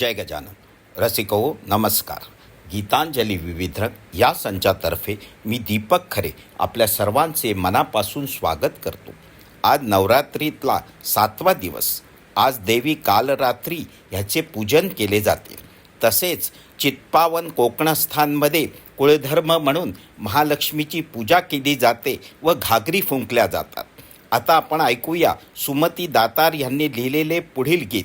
जय गजानन। रसिको नमस्कार। गीतांजली विविधक या संचातर्फे मी दीपक खरे आपल्या सर्वांचे मनापासून स्वागत करतो. आज नवरात्रीतला सातवा दिवस. आज देवी कालरात्री ह्याचे पूजन केले जाते. तसेच चित्पावन कोकणस्थानमध्ये कुळधर्म म्हणून महालक्ष्मीची पूजा केली जाते व घागरी फुंकल्या जातात. आता आपण ऐकूया सुमती दातार यांनी लिहिलेले पुढील गीत.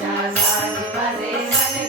जा जा